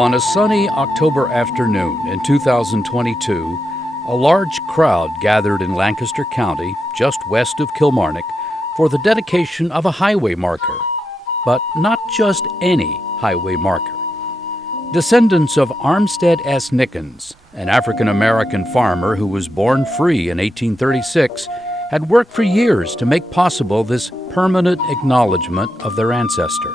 On a sunny October afternoon in 2022, a large crowd gathered in Lancaster County, just west of Kilmarnock, for the dedication of a highway marker. But not just any highway marker. Descendants of Armstead S. Nickens, an African-American farmer who was born free in 1836, had worked for years to make possible this permanent acknowledgement of their ancestor.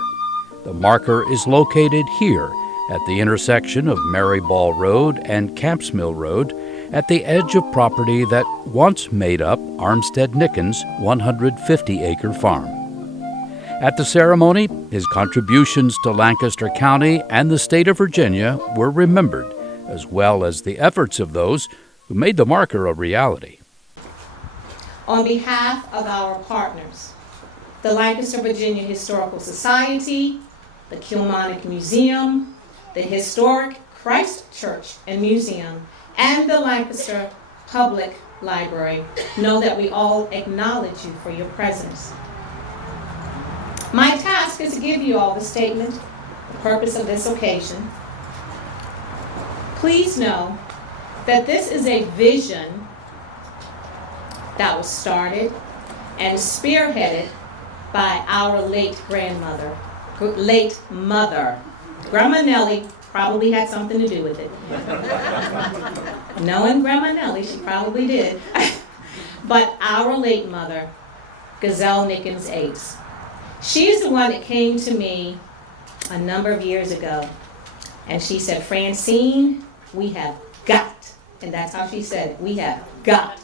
The marker is located here at the intersection of Maryball Road and Camps Mill Road at the edge of property that once made up Armstead Nickens' 150-acre farm. At the ceremony, his contributions to Lancaster County and the state of Virginia were remembered, as well as the efforts of those who made the marker a reality. On behalf of our partners, the Lancaster, Virginia Historical Society, the Kilmarnock Museum, the Historic Christ Church and Museum, and the Lancaster Public Library, know that we all acknowledge you for your presence. My task is to give you all the statement, the purpose of this occasion. Please know that this is a vision that was started and spearheaded by our late mother. Grandma Nellie probably had something to do with it. Knowing Grandma Nellie, she probably did. But our late mother, Gazelle Nickens Ace, she's the one that came to me a number of years ago, and she said, "Francine, we have got," and that's how she said it, "we have got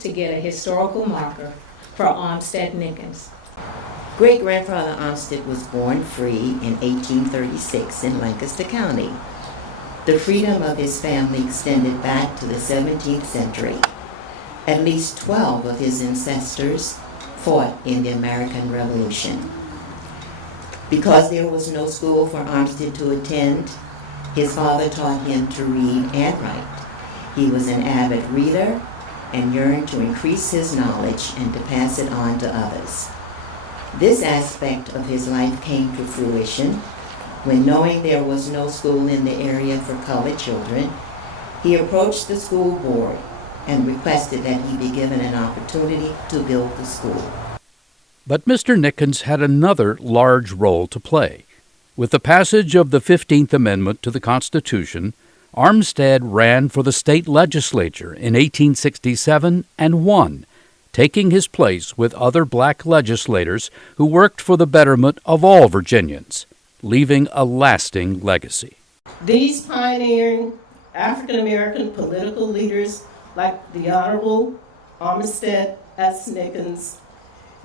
to get a historical marker for Armstead Nickens." Great-grandfather Armstead was born free in 1836 in Lancaster County. The freedom of his family extended back to the 17th century. At least 12 of his ancestors fought in the American Revolution. Because there was no school for Armstead to attend, his father taught him to read and write. He was an avid reader and yearned to increase his knowledge and to pass it on to others. This aspect of his life came to fruition when, knowing there was no school in the area for colored children, he approached the school board and requested that he be given an opportunity to build the school. But Mr. Nickens had another large role to play. With the passage of the 15th Amendment to the Constitution, Armstead ran for the state legislature in 1867 and won, taking his place with other black legislators who worked for the betterment of all Virginians, leaving a lasting legacy. These pioneering African-American political leaders, like the Honorable Armstead S. Nickens,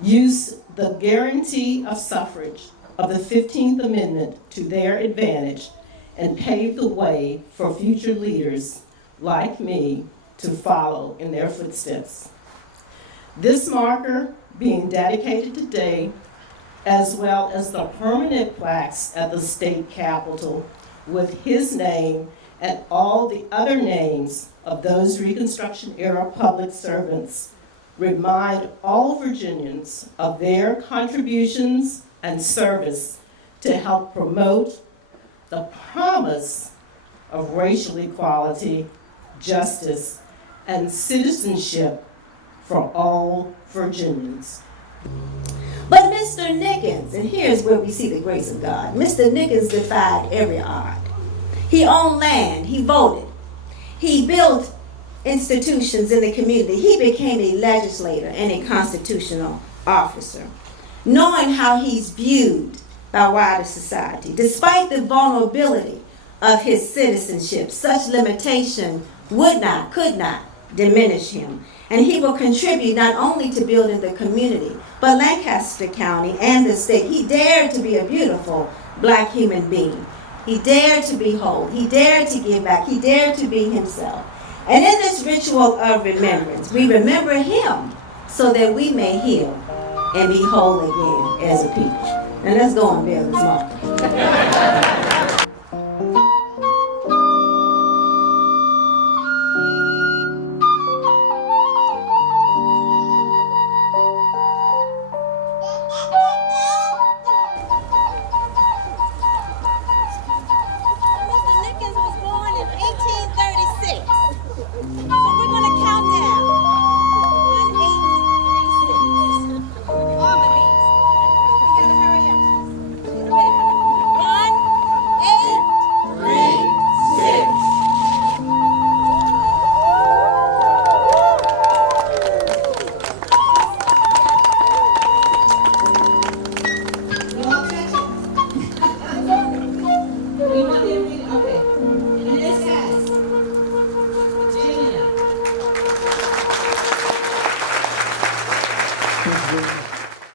used the guarantee of suffrage of the 15th Amendment to their advantage and paved the way for future leaders like me to follow in their footsteps. This marker being dedicated today, as well as the permanent plaques at the state capitol with his name and all the other names of those Reconstruction-era public servants, remind all Virginians of their contributions and service to help promote the promise of racial equality, justice, and citizenship for all Virginians. But Mr. Nickens, and here's where we see the grace of God, Mr. Nickens defied every odd. He owned land, he voted, he built institutions in the community, he became a legislator and a constitutional officer, knowing how he's viewed by wider society. Despite the vulnerability of his citizenship, such limitation could not diminish him. And he will contribute not only to building the community, but Lancaster County and the state. He dared to be a beautiful black human being. He dared to be whole. He dared to give back. He dared to be himself. And in this ritual of remembrance, we remember him so that we may heal and be whole again as a people. And let's go and build this marker.